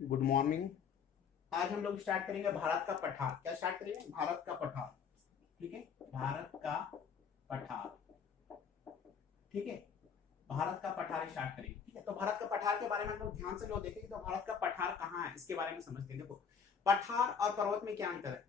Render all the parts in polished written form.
Good morning. आज हम लोग स्टार्ट करेंगे भारत का पठार। क्या स्टार्ट करेंगे? भारत का पठार। ठीक है, भारत का पठार। ठीक है, भारत का पठार स्टार्ट करेंगे। ठीक है, तो भारत का पठार के बारे में हम लोग ध्यान से लोग देखेंगे। तो भारत का पठार कहाँ है इसके बारे में समझते हैं। देखो, पठार और पर्वत में क्या अंतर है।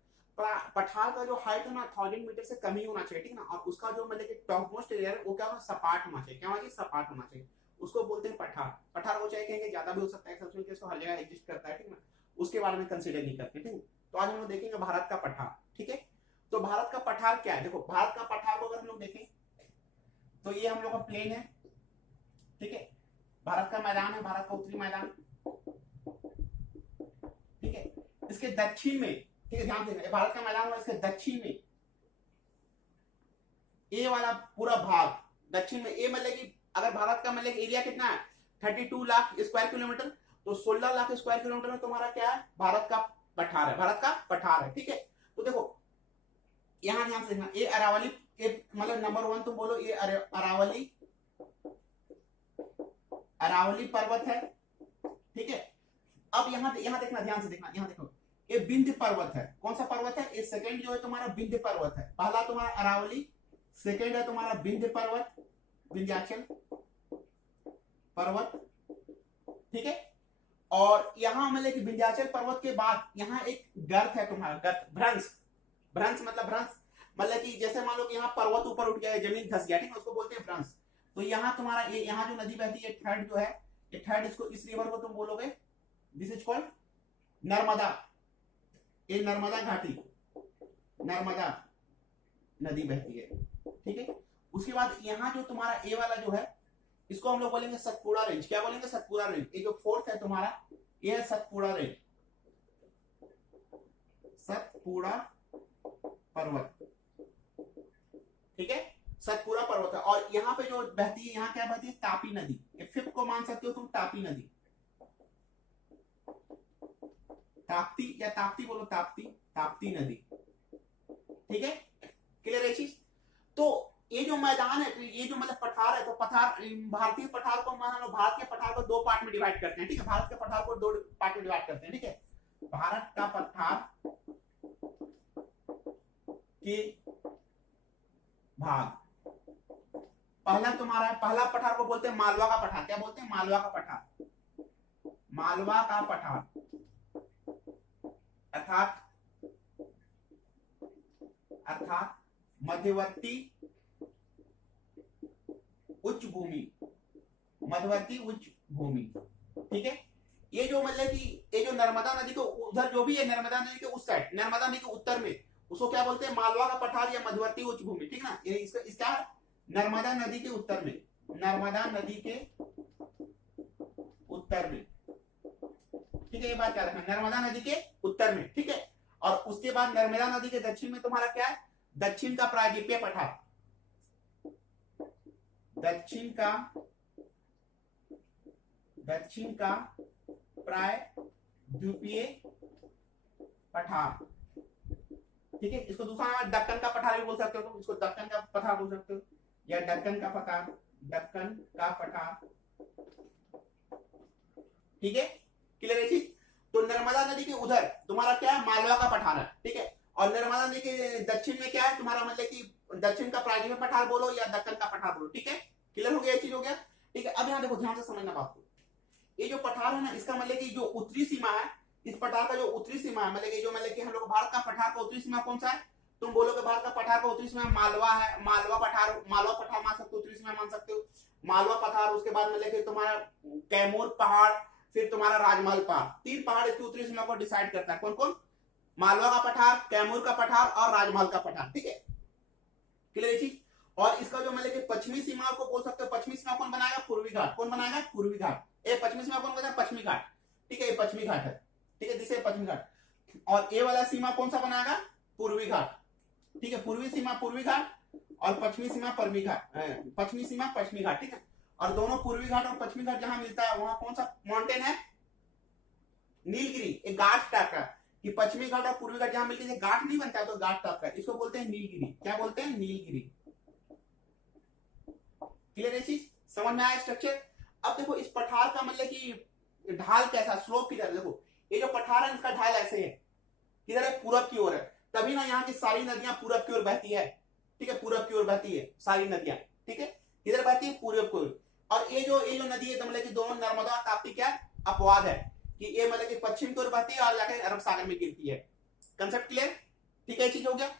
पठार का जो हाइट है ना 1000 मीटर से कम ही होना चाहिए। ठीक है ना, और उसका जो मतलब कि टॉप मोस्ट एरिया है वो क्या होना, सपाट होना चाहिए। क्या होना चाहिए? सपाट होना चाहिए। उसको बोलते हैं पठार। पठार को चाहे कहेंगे ज्यादा भी हो सकता है, सबसे हर जगह एग्जिस्ट करता है। ठीक है ना, उसके बारे में कंसिडर नहीं करते। ठीक है, तो आज हम लोग देखेंगे भारत का पठार। ठीक है, तो भारत का पठार क्या है। देखो, भारत का पठार को अगर हम लोग देखें तो ये हम लोग का प्लेन है। ठीक है, भारत का मैदान है, भारत का उत्तरी मैदान। ठीक है, इसके दक्षिण में, ठीक है ध्यान देना, भारत का मैदान है, इसके दक्षिण में ए वाला पूरा भाग, दक्षिण में ए मतलब कि अगर भारत का मतलब एरिया कितना है 32 लाख स्क्वायर किलोमीटर, तो 16 लाख स्क्वायर किलोमीटर में तुम्हारा क्या है, भारत का पठार है। भारत का पठार है। ठीक है, तो देखो यहां ध्यान से देखना, ये अरावली, मतलब नंबर वन तुम बोलो, ये अरावली, अरावली पर्वत है। ठीक है, अब यहां देखना, ध्यान से देखना, यहां देखो, ये विंध्य पर्वत है। कौन सा पर्वत है? ये सेकंड जो है तुम्हारा विंध्य पर्वत है। पहला तुम्हारा अरावली, सेकंड है तुम्हारा विंध्य पर्वत, विंध्याचल पर्वत। ठीक है, और यहां मतलब कि विंध्याचल पर्वत के बाद यहाँ एक गर्त है तुम्हारा, गर्त, भ्रंश। भ्रंश मतलब कि जैसे मान लो कि यहाँ पर्वत ऊपर उठ गया, जमीन धस गया, ठीक है, उसको बोलते हैं भ्रंश। तो यहाँ तुम्हारा ये यहाँ जो नदी बहती है थर्ड जो है, ये थर्ड, इसको इस रिवर को तुम बोलोगे, दिस इज कॉल्ड नर्मदा। ये नर्मदा घाटी, नर्मदा नदी बहती है। ठीक है, उसके बाद यहाँ जो तुम्हारा ए वाला जो है, इसको हम लोग बोलेंगे सतपुड़ा रेंज। क्या बोलेंगे? सतपुड़ा रेंज। ये जो फोर्थ है तुम्हारा, ये है सतपुड़ा रेंज, सतपुड़ा पर्वत। ठीक है, सतपुड़ा पर्वत है। और यहाँ पे जो बहती है, यहाँ क्या बहती है? तापी नदी। ये फिफ्थ को मान सकते हो तुम, तापी नदी, ताप्ती या ताप्ती बोलो, ताप्ती, ताप्ती नदी। ठीक है, क्लियर है चीज। तो ये जो मैदान है, तो ये जो मतलब पठार है, तो पठार, भारतीय पठार को मान लो, भारत के पठार को दो पार्ट में डिवाइड करते हैं। ठीक है, भारत के पठार को दो पार्ट में डिवाइड करते हैं। ठीक है, भारत का पठार के भाग, पहला तुम्हारा, पहला पठार को बोलते हैं मालवा का पठार। क्या बोलते हैं? मालवा का पठार, मालवा का पठार, अर्थात अर्थात मध्यवर्ती उच्च भूमि, मध्यवर्ती उच्च भूमि। ठीक है, ये जो मतलब कि ये जो नर्मदा नदी को उधर जो भी है, नर्मदा नदी के उस साइड, नर्मदा नदी के उत्तर में, उसको क्या बोलते हैं? मालवा का पठार या मध्यवर्ती उच्च भूमि। ठीक ना, ये इसका है नर्मदा नदी के उत्तर में, नर्मदा नदी के उत्तर में। ठीक है, ये बात क्या रखना, नर्मदा नदी के उत्तर में। ठीक है, और उसके बाद नर्मदा नदी के दक्षिण में तुम्हारा क्या है? दक्षिण का प्रायद्वीपीय पठार, दक्षिण का प्रायद्वीपीय पठार। ठीक है, इसको दूसरा नाम दक्कन का पठार भी बोल सकते हो तुम, इसको दक्कन का पठार बोल सकते हो, या दक्कन का पठार, दक्कन का पठार। ठीक है, क्लियर है चीज। तो नर्मदा नदी के उधर तुम्हारा क्या है? मालवा का पठार है। ठीक है, और नर्मदा नदी के दक्षिण में क्या है तुम्हारा, मतलब कि दक्षिण का प्रायद्वीपीय पठार बोलो या दक्कन का पठार बोलो। ठीक है, क्लियर हो गया, ये चीज हो गया। ठीक है, अब यहाँ देखो, ध्यान से समझना बात को। ये जो पठार है ना, इसका मतलब कि जो उत्तरी सीमा है, इस पठार का जो उत्तरी सीमा है, मतलब कि जो मतलब कि हम लोग भारत का पठार का उत्तरी सीमा कौन सा है? तुम बोलोगे भारत का पठार का उत्तरी सीमा मालवा है, मालवा पठार, मालवा पठार मान सकते हो, उत्तरी सीमा मान सकते हो, मालवा पठार। उसके बाद मतलब कि तुम्हारा कैमूर पहाड़, फिर तुम्हारा राजमहल पहाड़, तीन पहाड़ इसकी उत्तरी सीमा को डिसाइड करता है। कौन कौन? मालवा का पठार, कैमूर का पठार और राजमहल का पठार। ठीक है, क्लियर चीज। और इसका जो मतलब कि पश्चिमी सीमा को बोल सकते हो, पश्चिमी सीमा कौन बनाएगा? पूर्वी घाट। कौन बनाएगा? पूर्वी घाट। ए पश्चिमी सीमा कौन बनाएगा? पश्चिमी घाट। ठीक है, ये पश्चिमी घाट है। ठीक है, जिसे पश्चिमी घाट। और ए वाला सीमा कौन सा बनाएगा? पूर्वी घाट। ठीक है, पूर्वी सीमा पूर्वी घाट और पश्चिमी सीमा पश्चिमी घाट, पश्चिमी सीमा पश्चिमी घाट। ठीक है, और दोनों पूर्वी घाट और पश्चिमी घाट जहां मिलता है, वहां कौन सा माउंटेन है? नीलगिरी। एक घाट टाइप का, कि पश्चिमी घाट और पूर्वी घाट जहां मिलते हैं, घाट नहीं बनता है तो घाट टाइप का, इसको बोलते हैं नीलगिरी। क्या बोलते हैं? नीलगिरी। क्लियर है चीज, समझ में आया स्ट्रक्चर। अब देखो, इस पठार का मतलब कि ढाल कैसा, स्लोप किधर, देखो ये जो पठार है इसका ढाल ऐसे है, किधर है, पूरब की ओर है, तभी ना यहाँ की सारी नदियां पूरब की ओर बहती है, ठीक है, पूरब की ओर बहती है सारी नदियां, ठीक है, किधर बहती है, पूरब की ओर। और ये जो नदी है मतलब कि दोनों नर्मदा और ताप्ती क्या अपवाद है, कि ये मतलब कि पश्चिम की ओर बहती है और जाके अरब सागर में गिरती है। कंसेप्ट क्लियर, ठीक है, चीज हो गया।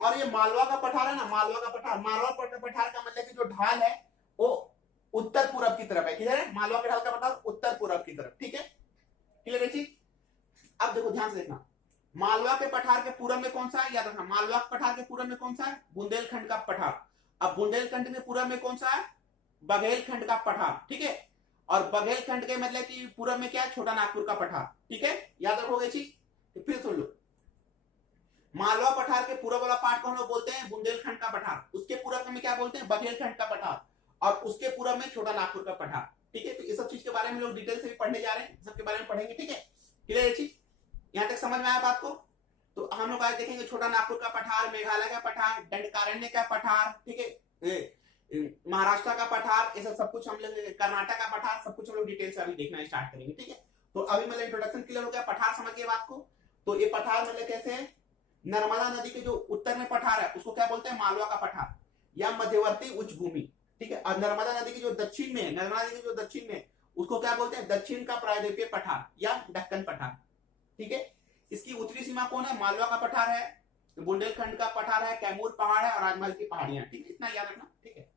और ये मालवा का पठार है ना, मालवा का पठार, मालवा पठार का मतलब कि जो ढाल है वो उत्तर पूरब की तरफ है, किधर है, मालवा के ढाल का पठार उत्तर पूरब की तरफ, ठीक है, क्लियर है चीज। अब देखो ध्यान से देखना, मालवा के पठार के पूरब में कौन सा है, याद रखना, मालवा के पठार के पूरब में कौन सा है, बुंदेलखंड का पठार। अब बुंदेलखंड के पूरब में कौन सा है, बघेलखंड का पठार, ठीक है, और बघेलखंड के मतलब कि पूरब में क्या है, छोटा नागपुर का पठार, ठीक है, याद रखोगे चीज। तो फिर सुन लो, मालवा पठार के पूरब वाला पार्ट को हम लोग बोलते हैं बुंदेलखंड का पठार, उसके पूरब में क्या बोलते हैं, बघेलखंड का पठार, और उसके पूरब में छोटा नागपुर का पठार, ठीक है। तो ये सब चीज के बारे में लोग डिटेल से भी पढ़ने जा रहे हैं, सबके बारे में पढ़ेंगे, ठीक है, क्लियर है चीज, यहां तक समझ में आया बात को। तो हम लोग आज देखेंगे छोटा नागपुर का पठार, मेघालय का पठार, दंडकारण्य का पठार, ठीक है, महाराष्ट्र का पठार, ये सब कुछ हम लोग, कर्नाटक का पठार, सब कुछ हम लोग डिटेल से अभी देखना स्टार्ट करेंगे, ठीक है। तो अभी मतलब इंट्रोडक्शन क्लियर हो गया, पठार समझ गए बात को। तो ये पठार मतलब कैसे है, नर्मदा नदी के जो उत्तर में पठार है उसको क्या बोलते हैं, मालवा का पठार या मध्यवर्ती उच्च भूमि, ठीक है। और नर्मदा नदी की जो दक्षिण में है, नर्मदा नदी की जो दक्षिण में उसको क्या बोलते हैं, दक्षिण का प्रायद्वीपीय पठार या दक्कन पठार, ठीक है। इसकी उत्तरी सीमा कौन है, मालवा का पठार है, बुंदेलखंड का पठार है, कैमूर पहाड़ है और राजमहल की पहाड़ियां, ठीक है, इतना याद रखना, ठीक है।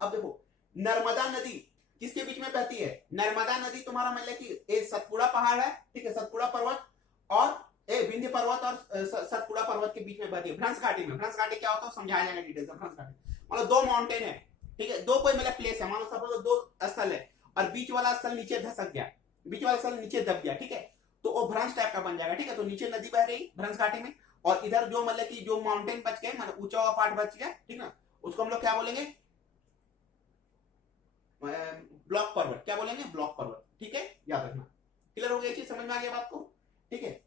अब देखो नर्मदा नदी किसके बीच में बहती है, नर्मदा नदी तुम्हारा मतलब कि सतपुड़ा पहाड़ है, ठीक है, सतपुड़ा पर्वत और विंध्य पर्वत और सतपुड़ा पर्वत के बीच में बहती है, भ्रंश घाटी में। भ्रंश घाटी क्या होता है समझाया जाएगा डिटेल से। भ्रंश घाटी मतलब दो माउंटेन है, ठीक है, दो कोई मतलब प्लेस है, मान लो सपोज दो स्थल है और बीच वाला स्थल नीचे धसक गया, बीच वाला स्थल नीचे दब गया, ठीक है, तो वो भ्रंश टाइप का बन जाएगा, ठीक है। तो नीचे नदी बह रही भ्रंश घाटी में और इधर जो मतलब कि जो माउंटेन बच गए, मतलब ऊंचा हुआ पार्ट बच गया, ठीक ना, उसको हम लोग क्या बोलेंगे, ब्लॉक पर्वत, क्या बोलेंगे, ब्लॉक पर्वत, ठीक है, याद रखना। क्लियर हो गया चीज, समझ में आ गया बात को, ठीक है।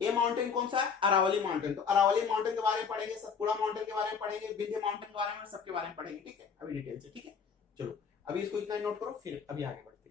ये माउंटेन कौन सा है, अरावली माउंटेन। तो अरावली माउंटेन के बारे में पढ़ेंगे, सतपुड़ा माउंटेन के बारे में पढ़ेंगे, विंध्य माउंटेन के बारे में, सबके बारे में पढ़ेंगे, ठीक है, अभी डिटेल से, ठीक है। चलो अभी इसको इतना नोट करो, फिर अभी आगे बढ़ते हैं।